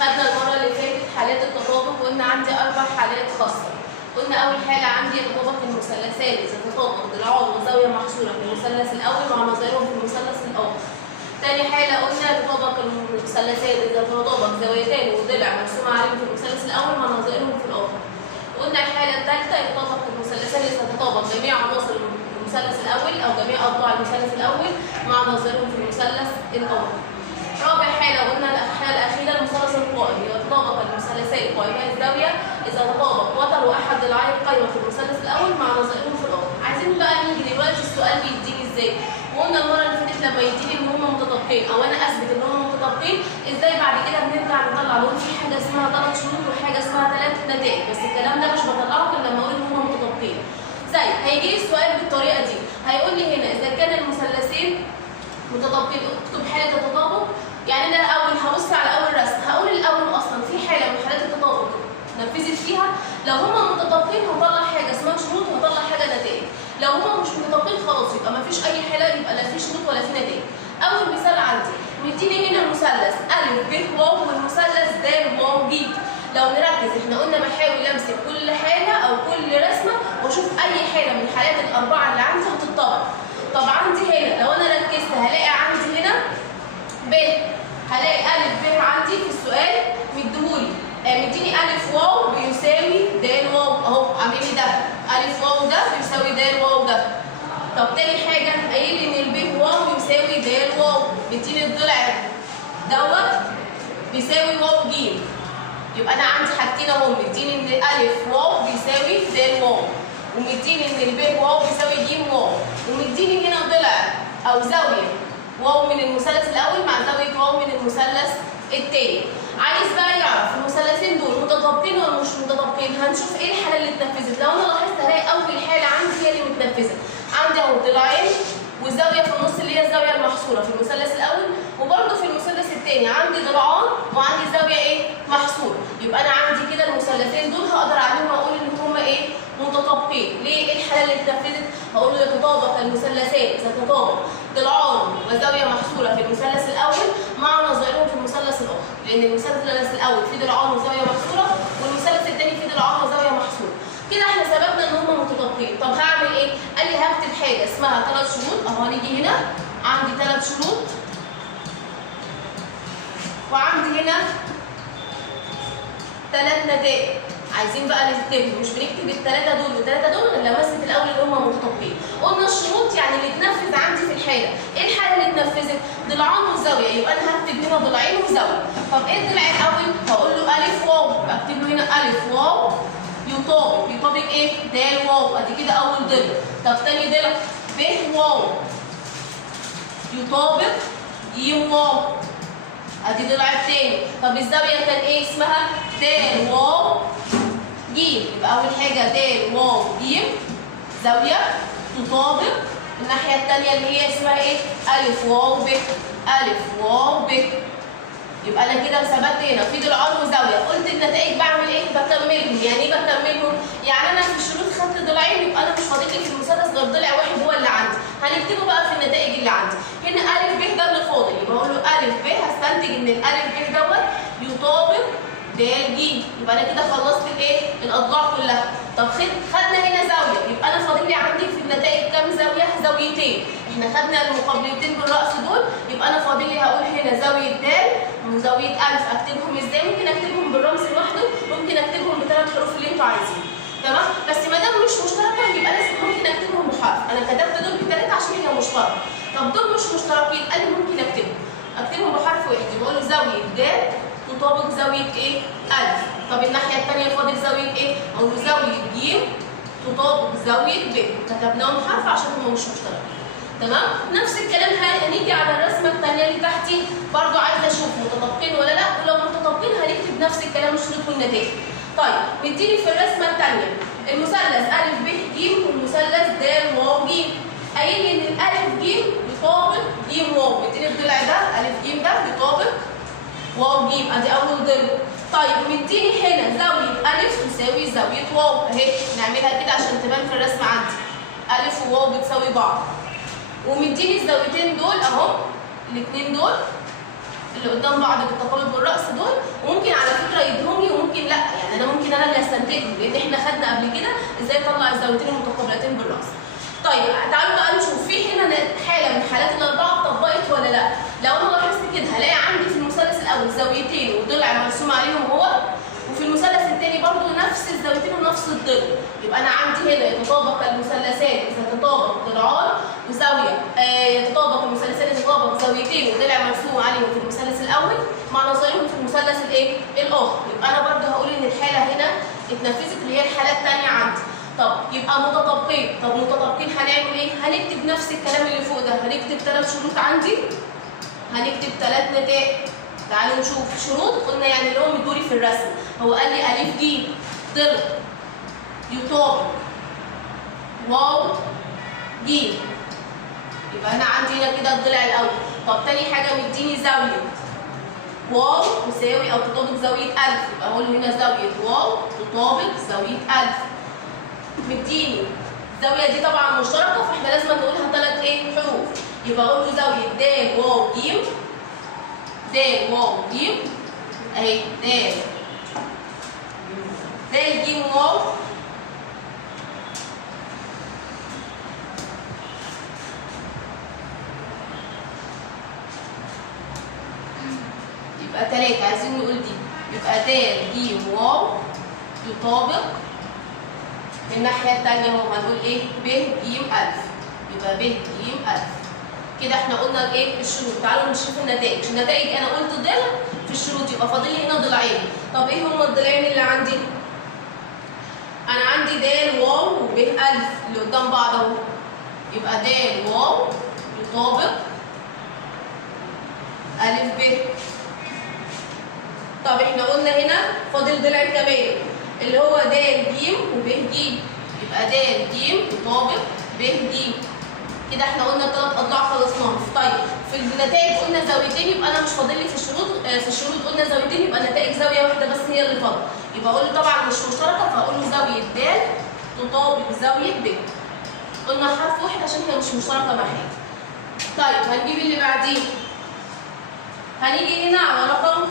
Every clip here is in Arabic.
خدنا المره اللي فاتت حالات التطابق، قلنا عندي 4 حالات خاصه. قلنا اول حاله عندي يتطابق المثلثان اذا تطابق ضلعان وزاويه محصوره في المثلث الاول مع نظائرهم في المثلث الاخر. تاني حاله قلنا يتطابق المثلثان اذا تطابق زاويتان وضلع مرسوم عليهم في المثلث الاول مع نظائرهم في الاخر. قلنا الحاله الثالثه يتطابق المثلثان اذا تطابق جميع عناصر المثلث الاول او جميع اضلاع المثلث الاول مع نظائرهم في المثلث الاخر. رابع حاله قلنا الحاله الاخيره المثلث القائم، يتطابق المثلثان قائما الزاويه اذا تطابق وتر واحد ضلعي القايمه في المثلث الاول مع نظائرهم في الاخر. عايزين بقى نيجي دلوقتي السؤال بيديني ازاي؟ وقلنا المره اللي فاتت لما يديني ان هم متطابقين او انا اثبت ان هم متطابقين ازاي بعد كده بنرجع نطلع لهم في حاجه اسمها 3 شروط وحاجه اسمها 3 نتائج، بس الكلام ده مش بطلعه غير لما اقول ان هم متطابقين. زي هيجي لي السؤال بالطريقه دي، هيقول لي هنا اذا كان المثلثين متطابقين اكتب حاله التطابق. يعني انا الاول هبص على اول رسم هقول الاول اصلا في حاله من حالات التطابق نفذت فيها، لو هم متطابقين هطلع حاجه اسمها شروط وهطلع حاجه نتائج. لو هم مش متطابقين خلاص يبقى ما فيش اي حاله، يبقى لا في شروط ولا في نتائج. اول مثال عندي مديني هنا المثلث ا ب واو والمثلث د واو ج. لو نركز احنا قلنا بحاول امسك كل حاله او كل رسمه واشوف اي حاله من الحالات الاربعه اللي عندي هتتطابق. طب عندي هنا لو انا ركزت هلاقي عندي هنا ب، هلاقي ا ب عندي في السؤال مديهولي مديني ا واو بيساوي د واو اهو، عامل لي ده ا واو ده بيساوي د واو ده. طب تاني حاجه قايل لي ان الب واو بيساوي د واو، مديني الضلع دوت بيساوي واو ج. يبقى انا عندي حاجتين اهو، مديني ان ا واو بيساوي د واو، ومديني ان الب واو بيساوي ج واو، ومديني هنا ضلع او زاويه واو من المثلث الاول مع زاويه واو من المثلث الثاني. عايز بقى يعرف المثلثين دول متطابقين ولا مش متطابقين. هنشوف ايه الحاله اللي اتنفذت. لو انا لاحظت هلاقي اول حاله عندي هي اللي متنفذه، عندي اهو ضلعين وزاويه في النص اللي هي الزاويه المحصوره في المثلث الاول، وبرده في المثلث الثاني عندي ضلعان وعندي زاويه ايه؟ محصوره. يبقى انا عندي كده المثلثين دول هقدر عليهم اقول ان هم ايه؟ متطابقين. ليه؟ ايه الحاله اللي اتنفذت؟ هقول له يتطابق المثلثان اذا تطابق ضلعان وزاويه محصوره في المثلث الاول مع نظائرهم في المثلث الاخر، لان المثلث الاول فيه ضلعان وزاويه محصوره والمثلث الثاني فيه ضلعان وزاويه محصوره. كده احنا ثبتنا ان هم متطابقين. طب هعمل ايه؟ قال لي هكتب حاجه اسمها 3 شروط. اهو هنيجي هنا عندي 3 شروط وعندي هنا 3 نتائج. عايزين بقى نكتبهم، مش بنكتب الثلاثه دول والثلاثه دول غير لما اثبت الاول ان هم متطابقين. قلنا الشروط يعني اللي اتنفذ عندي في الحاله. ايه الحاله اللي اتنفذت؟ ضلعان وزاويه، يبقى انا هكتب هنا ضلعين وزاويه. طب ايه الضلع الاول؟ هقول له ا واو، اكتب له هنا ا واو يطابق ايه؟ د واو، ادي كده اول ضلع. طب تاني ضلع ب واو يطابق ج واو، ادي ضلع الثاني. طب الزاويه كان ايه اسمها؟ د واو ج. يبقى اول حاجه د واو ج زاويه تطابق الناحيه الثانيه اللي هي اسمها ايه؟ ا واو ب، ا واو ب. يبقى انا كده ثبت هنا في ضلعان وزاويه. قلت النتائج بعمل ايه؟ بكملهم. يعني ايه بكملهم؟ يعني انا في الشروط خدت ضلعين، يبقى انا مش فاضل لي في المثلث غير ضلع واحد هو اللي عندي، هنكتبه بقى في النتائج اللي عندي. هنا ا ب ده اللي فاضل، يبقى اقول له ا ب هستنتج ان الا ب دوت يطابق د ج. يبقى انا كده خلصت الايه؟ الاضلاع كلها. طب خدنا هنا زاويه، يبقى انا فاضل لي عندي في النتائج كام زاويه؟ زاويتين. احنا خدنا المقابلتين بالراس دول، يبقى انا فاضل لي هقول هنا زاويه د وزاويه ا. اكتبهم ازاي؟ ممكن اكتبهم بالرمز لوحده، ممكن اكتبهم ب3 حروف اللي انتوا عايزينه. تمام؟ بس ما دام مش مشتركه يبقى لازم ممكن اكتبهم بحرف. انا كتبت دول ب3 عشان هي مشتركه. طب دول مش مشتركين، قال لي ممكن اكتبهم بحرف واحد. بقول له زاويه د تطابق زاويه ايه؟ ا. طب الناحيه الثانيه فاضل زاويه ايه؟ اقول له زاويه ج تطابق زاويه ب. كتبناهم حرف عشان هم مش مشتركين. تمام؟ نفس الكلام هنيجي على الرسمه الثانيه اللي تحتي، برضو عايزه اشوف متطابقين ولا لا، ولو متطابقين هنكتب نفس الكلام الشروط والنتائج. طيب مديني في الرسمه الثانيه المثلث ا ب ج والمثلث د واو ج. قايل لي ان الالف ج يطابق ج واو، مديني الضلع ده ا ج ده يطابق واو ج، ادي اول ضلع. طيب مديني هنا زاويه ا تساوي زاويه واو اهي، نعملها كده عشان تبان في الرسمه عندي. ا وواو بتساوي بعض. ومديني الزاويتين دول اهو، الاثنين دول اللي قدام بعض بالتقابل بالراس دول، وممكن على فكره يدهم لي وممكن لا، يعني انا ممكن انا اللي استنتجهم، لان احنا خدنا قبل كده ازاي نطلع الزاويتين المتقابلتين بالراس. طيب تعالوا بقى نشوف في هنا حاله من حالات الاربعه اتطبقت ولا لا. لو انا لاحظت كده هلاقي عندي في المثلث الاول زاويتين وضلع مرسوم عليهم هو، وفي المثلث الثاني برضه نفس الزاويتين ونفس الضلع. يبقى انا عندي هنا يتطابق المثلثات اذا تطابق ضلعان وزاويه، يتطابق المثلثات يتطابق زاويتين وضلع مرسوم عليهم في المثلث الاول مع نظائرهم في المثلث الايه؟ الاخر. يبقى انا برضه هقول ان الحاله هنا اتنفذت اللي هي الحاله الثانيه عندي. طب يبقى متطابقين، طب متطابقين هنعمل ايه؟ هنكتب نفس الكلام اللي فوق ده، هنكتب 3 شروط عندي، هنكتب 3 نتائج. تعالوا نشوف شروط. قلنا يعني اللي هو مدوري في الرسم، هو قال لي أ ج ضلع يطابق واو ج، يبقى انا عندي هنا كده الضلع الاول. طب تاني حاجه مديني زاويه واو تساوي او تطابق زاويه 1000، يبقى اقول هنا زاويه واو تطابق زاويه 1000. مديني الزاويه دي طبعا مشتركه فاحنا لازم نقولها 3 ايه؟ حروف، يبقى اقول له زاويه د واو ج، د واو ج اهي، د ج واو يبقى 3، عايزين نقول دي، يبقى د ج واو يطابق الناحية التانية اهو هنقول ايه؟ ب ج 1000، يبقى ب ج 1000. كده احنا قلنا ايه؟ الشروط. تعالوا نشوف النتائج. النتائج انا قلت ضلع في الشروط، يبقى فاضل لي هنا ضلعين. طب ايه هما الضلعين اللي عندي؟ انا عندي د واو وب 1000 اللي قدام بعض اهو، يبقى د واو يطابق أ ب. طب احنا قلنا هنا فاضل ضلع كمان اللي هو د ج وب ج، يبقى د ج يطابق ب ج. كده احنا قلنا 3 اضلاع خلصناهم. طيب في النتائج قلنا زاويتين، يبقى انا مش فاضل لي في الشروط، في الشروط قلنا زاويتين، يبقى النتائج زاويه واحده بس هي اللي فاضله. يبقى اقول له طبعا مش مشتركه، فاقول له زاويه د تطابق زاويه ب. قلنا حرف واحد عشان هي مش مشتركه مع حاجه. طيب هنجيب اللي بعديه. هنيجي هنا على رقم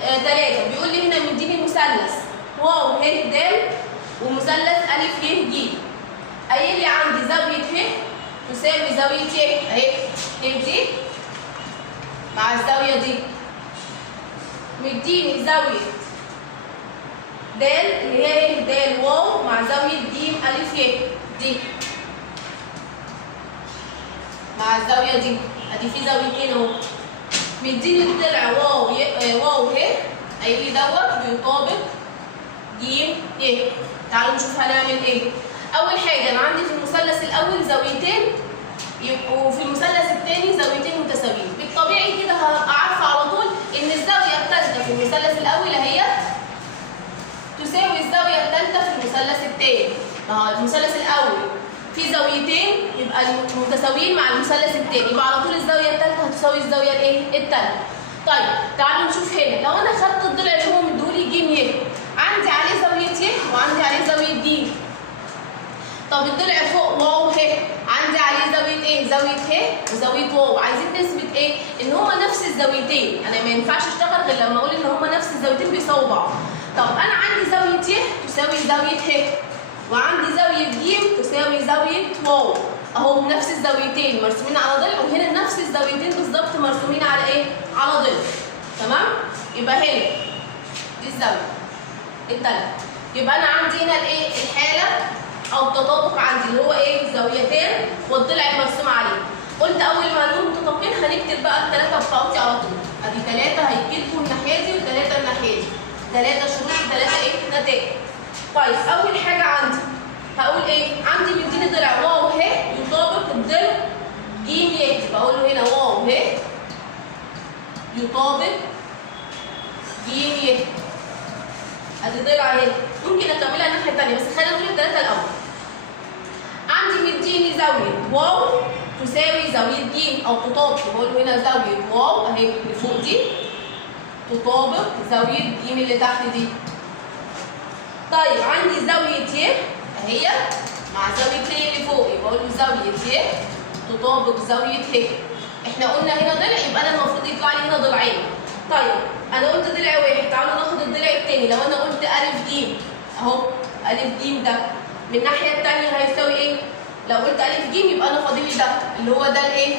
3، بيقول لي هنا مديني مثلث واو ه د ومثلث أ ي ج. قايل لي عندي زاويه ه تساوي زاويه ي اهي، ه دي مع الزاويه دي. مديني زاويه د اللي هي ه د واو مع زاويه ج أ ي دي مع الزاويه دي، ادي في زاويتين اهو. مديني الضلع واو واو ه، قايل لي دوت بيطابق ج ي. تعالوا نشوف هنعمل ايه. اول حاجه انا عندي في المثلث الاول زاويتين، يبقوا في المثلث الثاني زاويتين متساويين. بالطبيعي كده هبقى عارفه على طول ان الزاويه الثالثه في المثلث الاول اهي تساوي الزاويه الثالثه في المثلث الثاني. المثلث الاول في زاويتين يبقى متساويين مع المثلث الثاني، يبقى على طول الزاويه الثالثه هتساوي الزاويه الايه؟ الثالثه. طيب تعالوا نشوف هنا، لو انا خدت الضلع اللي هو مديهولي ج ي، عندي عليه زاويه ي وعندي عليه زاويه ج. طب الضلع فوق واو ه، عندي عليه زاويه ايه؟ زاويه ه وزاويه واو. عايزين نثبت ايه؟ ان هما نفس الزاويتين، انا ما ينفعش اشتغل غير لما اقول ان هما نفس الزاويتين بيساووا بعض. طب انا عندي زاويه ي تساوي زاويه ه، وعندي زاويه ج تساوي زاويه واو، اهو نفس الزاويتين مرسومين على ضلع، وهنا نفس الزاويتين بالظبط مرسومين على ايه؟ على ضلع. تمام؟ يبقى هنا دي الزاويه الثالثه. يبقى انا عندي هنا الايه؟ الحاله او التطابق عندي اللي هو ايه؟ زاويتين والضلع مرسوم عليه. قلت اول ما نقول متطابقين هنكتب بقى الثلاثه بتاعتي على طول. ادي 3 هيتكتبوا الناحيه دي و3 الناحيه دي. 3 شروط و3 ايه؟ نتائج. طيب اول حاجه عندي هقول ايه؟ عندي مديني ضلع واو ه يطابق الضلع ج ي، بقول له هنا واو ه يطابق ج ي. ادي ضلع اهي، ممكن اكملها الناحيه الثانيه بس خلينا نقول الثلاثه الاول. عندي مديني زاويه واو تساوي زاويه ج او تطابق، بقول له هنا زاويه واو اهي اللي فوق دي تطابق زاويه ج اللي تحت دي. طيب عندي زاويه ي اهي مع زاويه ه اللي فوق، يبقى اقول له زاويه ي تطابق زاويه ه. احنا قلنا هنا ضلع، يبقى انا المفروض يطلع لي هنا ضلعين، طيب انا قلت ضلع واحد، تعالوا ناخد الضلع الثاني. لو انا قلت الف ج اهو، الف ج ده من الناحيه الثانيه هيساوي ايه؟ لو قلت الف ج يبقى انا فاضل لي ده اللي هو ده الايه؟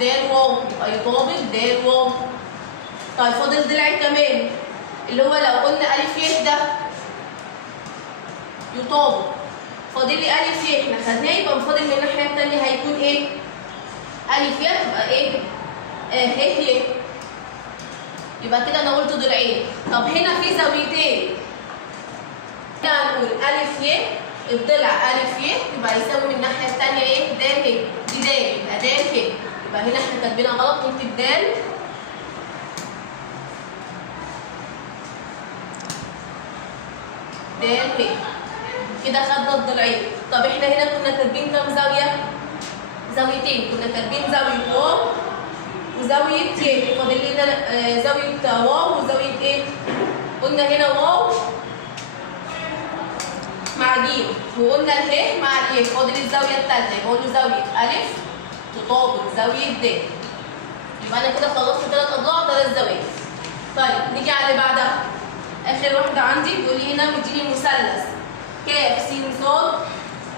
د واو، يبقى يطابق د واو. طيب فاضل ضلع كمان اللي هو لو قلنا الف ي ده يطابق، فاضل لي الف ي احنا خدناه، يبقى فاضل من الناحيه الثانيه هيكون ايه؟ الف ي تبقى ايه؟ ه ي. يبقى كده انا قلت ضلعين. طب هنا في زاويتين، هنا هنقول الف ي، الضلع الف ي يبقى يساوي من الناحيه الثانيه ايه؟ د ه. دي د يبقى د ه. يبقى هنا احنا كاتبينها غلط، نكتب د د ه. كده خدنا الضلعين. طب احنا هنا كنا كاتبين كام زاويه؟ زاويتين، كنا كاتبين زاويه واو وزاويه ي، فاضل لنا زاويه واو وزاويه ايه؟ قلنا هنا واو مع ج، وقلنا اله مع ال، فاضل الزاويه الثالثه يبقى له زاويه الف تطابق زاويه د. يبقى انا كده خلصت 3 اضلاع 3 زوايا. طيب نيجي على اللي بعدها، اخر واحده عندي بيقول لي هنا مديني مثلث ك س ص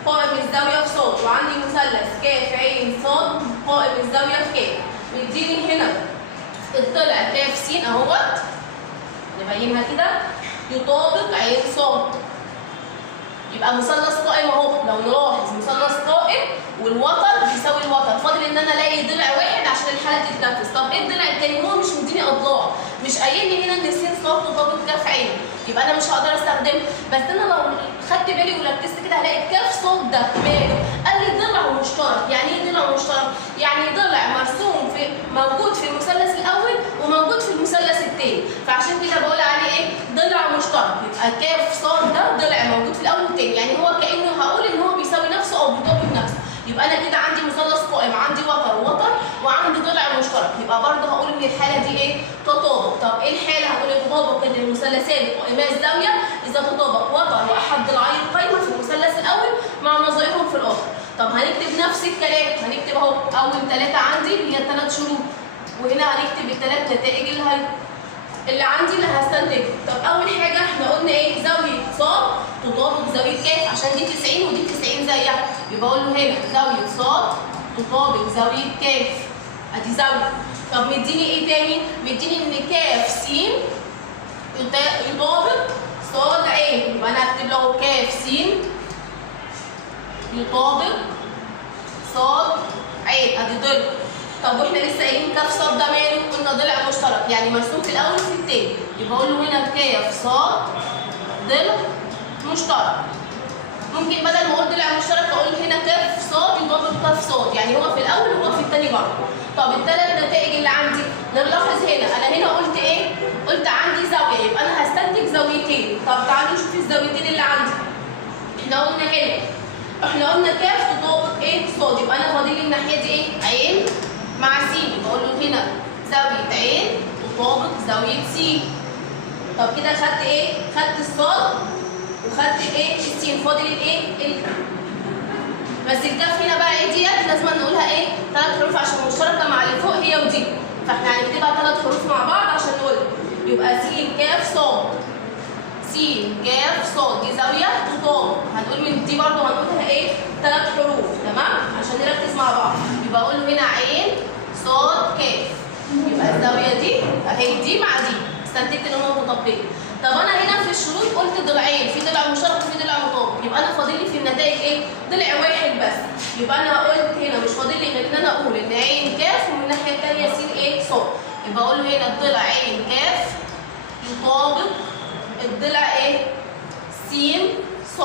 قائم الزاويه في ص، وعندي مثلث ك ع ص قائم الزاويه في ك. مديني هنا الضلع ك س اهوت، نبينها كده يطابق ع ص. يبقى مثلث قائم اهو، لو نلاحظ مثلث قائم والوتر بيساوي الوتر، فاضل ان انا الاقي ضلع واحد عشان الحاله تتنفذ. طب ايه الضلع التاني؟ هو مش مديني اضلاع، مش قايل لي هنا ان س ص تطابق ك ع، يبقى انا مش هقدر استخدمه. بس انا لو خدت بالي وركزت كده هلاقي ك ص ده ماله؟ قال لي ضلع مشترك. يعني ايه ضلع مشترك؟ يعني ضلع مرسوم في موجود في المثلث الاول وموجود في المثلث الثاني، فعشان كده بقول عليه ايه؟ ضلع مشترك. يبقى ك ص ده ضلع موجود في الاول والثاني، يعني هو كانه هقول ان هو بيساوي نفسه او بيطابق نفسه. يبقى انا كده عندي مثلث قائم، عندي وتر وعندي ضلع مشترك، يبقى برضه هقول ان الحاله دي ايه؟ تطابق. طب ايه الحاله؟ هقول تطابق ان المثلثان قائما الزاويه اذا تطابق وتر واحد ضلعي القايمه في المثلث الاول مع نظائرهم في الاخر. طب هنكتب نفس الكلام، هنكتب اهو اول 3 عندي اللي هي ال3 شروط، وهنا هنكتب ال3 نتائج اللي عندي اللي هستنتجها. طب اول حاجه احنا قلنا ايه؟ زاويه ص تطابق زاويه ك، عشان دي 90 ودي 90 زيها، يبقى اقول له هنا زاويه ص تطابق زاويه ك، ادي زاويه. طب مديني ايه تاني؟ مديني ان ك س يطابق ص ع، يبقى انا هكتب له ك س يطابق ص ع، ادي ضلع. طب واحنا لسه قايلين ك ص ده ماله؟ قلنا ضلع مشترك، يعني مرسوم في الاول وفي الثاني، يبقى اقول له هنا ك ص ضلع مشترك. ممكن بدل ما اقول ضلع مشترك اقول هنا ك ص يطابق ك ص، يعني هو في الاول وهو في الثاني برضه. طب ال3 نتائج اللي عندي نلاحظ هنا، انا هنا قلت ايه؟ قلت عندي زاويه، يبقى انا هستنتج زاويتين. طب تعالوا نشوف الزاويتين اللي عندي. احنا قلنا هنا، احنا قلنا ك تطابق ايه؟ ص، يبقى انا فاضل لي الناحيه دي ايه؟ عين مع س، بقول له هنا زاويه عين تطابق زاويه س. طب كده خدت ايه؟ خدت الصاد وخدت ايه؟ السين، فاضل الايه؟ بس الكاف هنا بقى ايه ديت؟ لازم نقولها ايه؟ 3 حروف عشان مشتركه مع اللي فوق هي ودي، فاحنا هنكتبها 3 حروف مع بعض عشان نقولها. يبقى س ك ص، س ك ص دي زاويه تطابق، هنقول من دي برضه هنقولها ايه؟ 3 حروف، تمام؟ عشان نركز مع بعض. يبقى اقول له هنا عين ص ك، يبقى الزاويه دي اهي دي مع دي، استنتجت ان هم مطابقين. طب انا هنا في الشروط قلت ضلعين، في ضلع مشترك وفي ضلع مطابق، يبقى انا فاضل لي في النتائج ايه؟ ضلع واحد بس. يبقى انا قلت هنا مش فاضل لي غير ان انا اقول ان عين ك ومن الناحيه الثانيه س ايه؟ ص. يبقى اقول له هنا الضلع عين ك يطابق الضلع ايه؟ س ص.